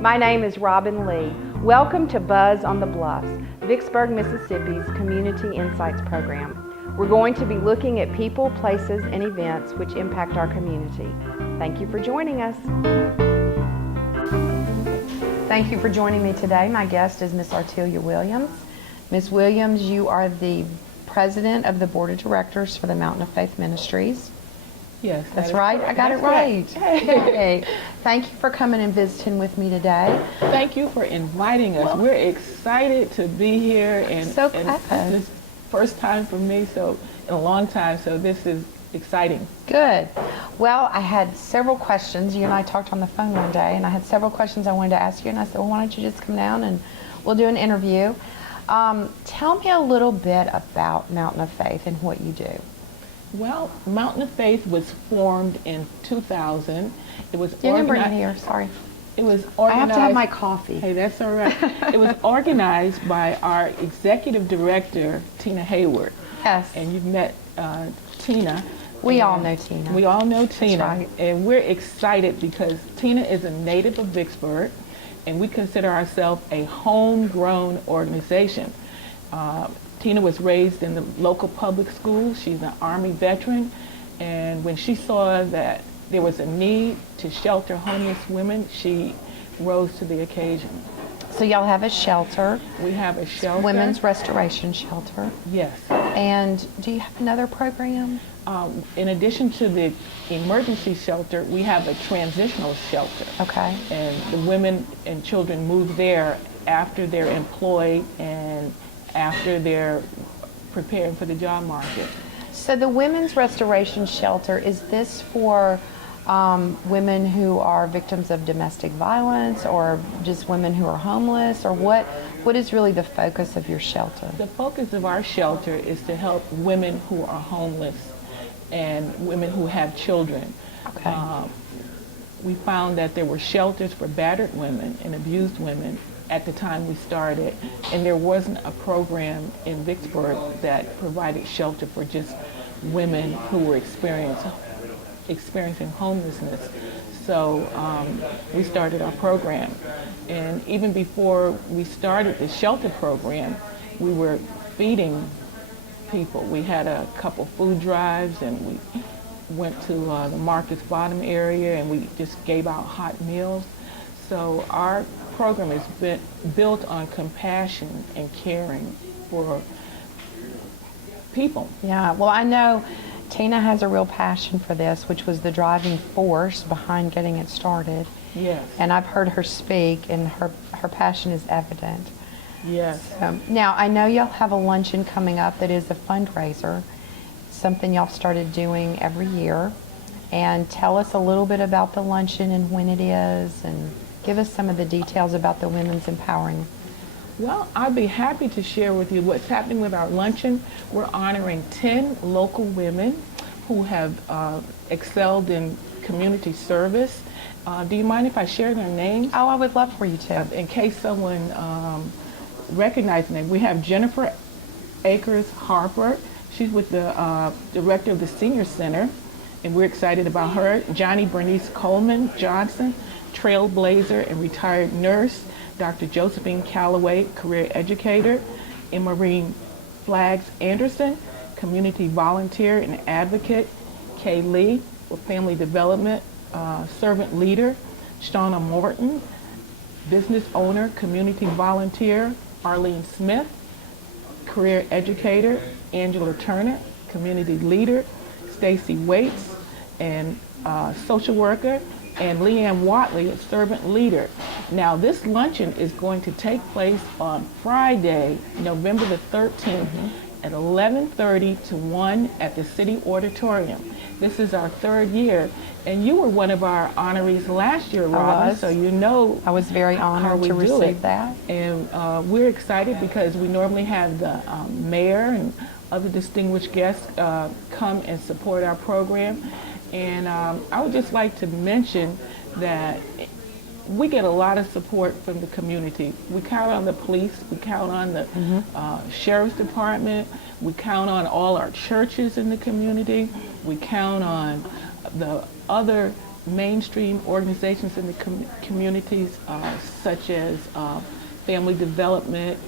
My name is Robin Lee. Welcome to Buzz on the Bluffs, Vicksburg, Mississippi's Community Insights program. We're going to be looking at people, places, and events which impact our community. Thank you for joining us. Thank you for joining me today. My guest is Miss Artelia Williams. Ms. Williams, you are the president of the board of directors for the Mountain of Faith Ministries. Yes, that's right. I got it right. Hey, thank you for coming and visiting with me today. Thank you for inviting us. We're excited to be here, and so glad. And this is first time for me, so in a long time. So this is exciting. Good. Well, I had several questions. You and I talked on the phone one day, and I had several questions I wanted to ask you. And I said, well, why don't you just come down and we'll do an interview. Tell me a little bit about Mountain of Faith and what you do. Well, Mountain of Faith was formed in 2000. It was organized. You didn't bring it here, sorry. It was organized. I have to have my coffee. Hey, that's all right. It was organized by our executive director, Tina Hayward. Yes. And you've met Tina. We all know Tina. We all know Tina. That's right. And we're excited because Tina is a native of Vicksburg, and we consider ourselves a homegrown organization. Tina was raised in the local public school. She's an Army veteran, and when she saw that there was a need to shelter homeless women, she rose to the occasion. So y'all have a shelter. We have a shelter. Women's Restoration Shelter. Yes. And do you have another program? In addition to the emergency shelter, we have a transitional shelter. Okay. And the women and children move there after they're employed and after they're preparing for the job market. So the Women's Restoration Shelter, is this for women who are victims of domestic violence, or just women who are homeless, or what is really the focus of your shelter? The focus of our shelter is to help women who are homeless and women who have children. Okay. We found that there were shelters for battered women and abused women at the time we started, and there wasn't a program in Vicksburg that provided shelter for just women who were experiencing homelessness. So we started our program, and even before we started the shelter program, we were feeding people. We had a couple food drives, and we went to the Marcus Bottom area, and we just gave out hot meals. So our program has been built on compassion and caring for people. Yeah, well, I know Tina has a real passion for this, which was the driving force behind getting it started. Yes. And I've heard her speak, and her passion is evident. Yes. Now, I know y'all have a luncheon coming up that is a fundraiser, something y'all started doing every year. And tell us a little bit about the luncheon and when it is, and give us some of the details about the Women's Empowering. Well, I'd be happy to share with you what's happening with our luncheon. We're honoring 10 local women who have excelled in community service. Do you mind if I share their names? Oh, I would love for you to. In case someone recognizes them. We have Jennifer Akers Harper. She's with the director of the Senior Center, and we're excited about her. Johnny Bernice Coleman Johnson, trailblazer and retired nurse. Dr. Josephine Calloway, career educator. Emarine Flags Anderson, community volunteer and advocate. Kay Lee, with family development, servant leader. Shauna Morton, business owner, community volunteer. Arlene Smith, career educator. Angela Turner, community leader. Stacy Waits, and social worker. And Leanne Watley, a servant leader. Now, this luncheon is going to take place on Friday, November the 13th, at 11:30 to 1 at the City Auditorium. This is our third year, and you were one of our honorees last year, Robin, so you know I was very honored to receive that. And we're excited because we normally have the mayor and other distinguished guests come and support our program. And I would just like to mention that we get a lot of support from the community. We count on the police, we count on the sheriff's department, we count on all our churches in the community, we count on the other mainstream organizations in the communities, such as Family Development,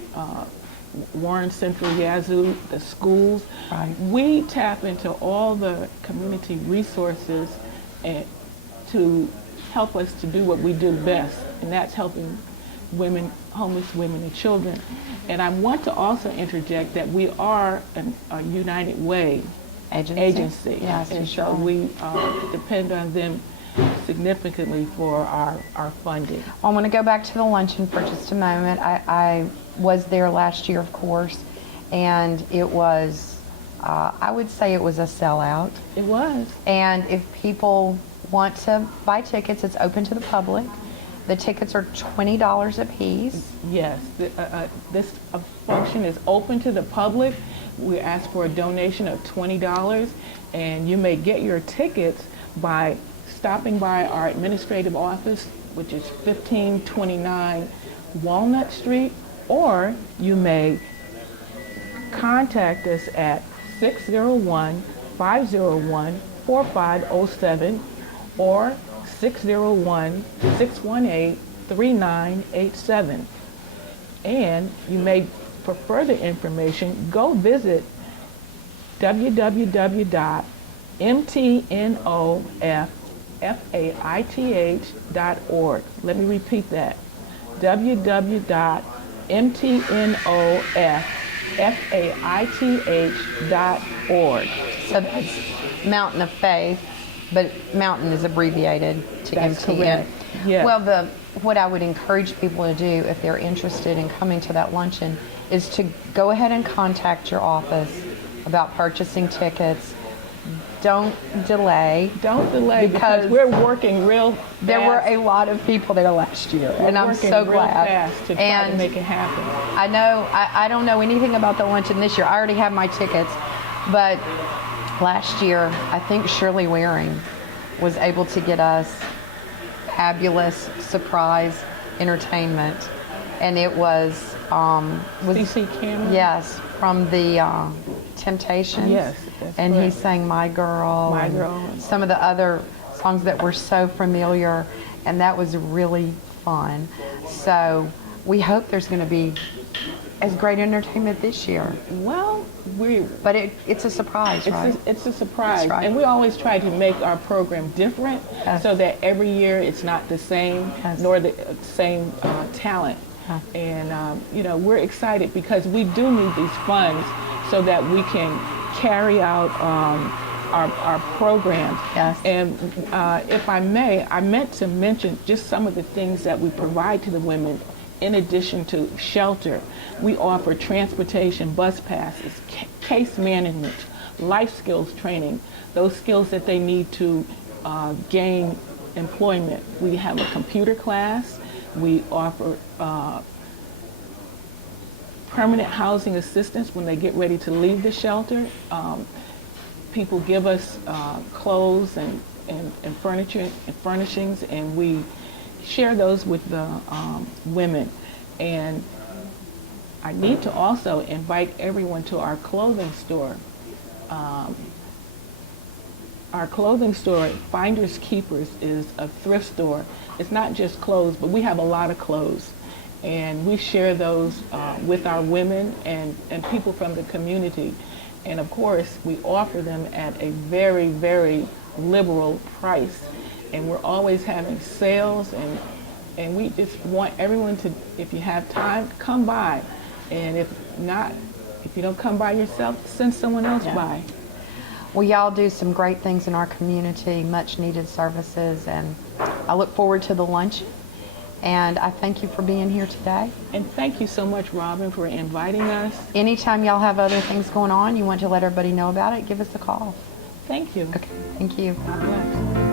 Warren Central Yazoo, the schools. Right. We tap into all the community resources and to help us to do what we do best, and that's helping women, homeless women and children. And I want to also interject that we are a United Way agency. Yes, and you so are. we depend on them significantly for our funding. I want to go back to the luncheon for just a moment. I was there last year, of course, and it was, I would say it was a sellout. It was. And if people want to buy tickets, it's open to the public. The tickets are $20 a piece. Yes, this function is open to the public. We ask for a donation of $20, and you may get your tickets by stopping by our administrative office, which is 1529 Walnut Street, or you may contact us at 601-501-4507 or 601-618-3987. And you may, for further information, go visit www.mtnoffaith.org. Let me repeat that. www.mtnoffaith.org. So that's Mountain of Faith, but Mountain is abbreviated to That's MTN. correct. Yes. Well, what I would encourage people to do if they're interested in coming to that luncheon is to go ahead and contact your office about purchasing tickets. Don't delay. Don't delay because we're working real fast. There were a lot of people there last year, and I'm working so real glad. fast to try to make it happen. I know, I don't know anything about the luncheon this year. I already have my tickets, but last year, I think Shirley Waring was able to get us fabulous surprise entertainment, and it was CC Cameron? yes, from the Temptations. Yes, that's and correct. he sang My Girl. My and Girl. some of the other songs that were so familiar, and that was really fun. So we hope there's going to be as great entertainment this year. Well, But it's a surprise, right? It's a surprise. That's right. And we always try to make our program different Yes. so that every year it's not the same, Yes. nor the same talent. Yes. And, we're excited because we do need these funds so that we can carry out our programs. Yes. And if I may, I meant to mention just some of the things that we provide to the women in addition to shelter. We offer transportation, bus passes, case management, life skills training, those skills that they need to gain employment. We have a computer class. We offer permanent housing assistance when they get ready to leave the shelter. People give us clothes and furniture and furnishings, and we share those with the women. And I need to also invite everyone to our clothing store. Our clothing store, Finders Keepers, is a thrift store. It's not just clothes, but we have a lot of clothes. And we share those with our women and people from the community. And of course, we offer them at a very, very liberal price. And we're always having sales, and we just want everyone to, if you have time, come by. And if not, if you don't come by yourself, send someone else by. Well, y'all do some great things in our community, much needed services, and I look forward to the luncheon. And I thank you for being here today. And thank you so much, Robin, for inviting us. Anytime y'all have other things going on, you want to let everybody know about it, give us a call. Thank you. Okay, thank you. God bless.